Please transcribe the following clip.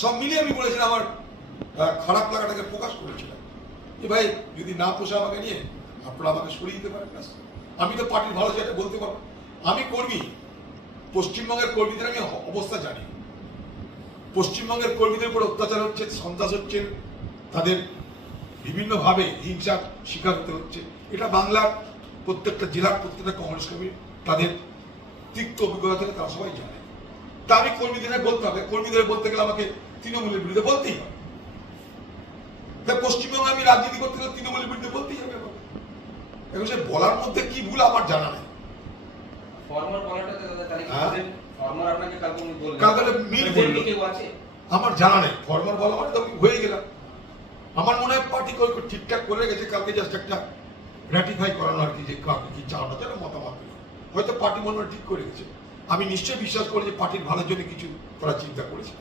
সব মিলিয়ে আমি বলেছিলাম, আমার খারাপ লাগাটাকে প্রকাশ করেছিলাম যে ভাই যদি না পোষা আমাকে নিয়ে আপনারা আমাকে সরিয়ে দিতে পারেন। আমি তো পার্টির ভালো জায়গাটা বলতে পারবো। আমি কর্মী, পশ্চিমবঙ্গের কর্মীদের আমি অবস্থা জানি। পশ্চিমবঙ্গের কর্মীদের উপর অত্যাচার হচ্ছে, সন্ত্রাস হচ্ছে, তাদের বিভিন্নভাবে হিংসার শিকার হতে হচ্ছে। এটা বাংলার প্রত্যেকটা জেলার প্রত্যেকটা কংগ্রেস কর্মী তাদের তিক্ত অভিজ্ঞতা থেকে তারা সবাই জানে। তা আমি কর্মীদের বলতে হবে, কর্মীদের বলতে গেলে আমাকে তৃণমূলের বিরুদ্ধে বলতেই হবে। পশ্চিমবঙ্গে আমি রাজনীতি করতে গেলে তৃণমূলের বিরুদ্ধে বলতেই হবে। এখন সে বলার মধ্যে কি ভুল আমার জানা নেই। আমার জানা নেই ফরমাল বলা মানে তো হয়ে গেলাম। আমার মনে হয় পার্টি ঠিকঠাক করে গেছে, কালকে জাস্ট একটা র্যাটিফাই করানো আর কি, যে কাউকে কি চাওয়ানো যায় মতামত হয়তো পার্টি মনে হয় ঠিক করে গেছে। আমি নিশ্চয়ই বিশ্বাস করি যে পার্টির ভালোর জন্য কিছু করার চিন্তা করেছে।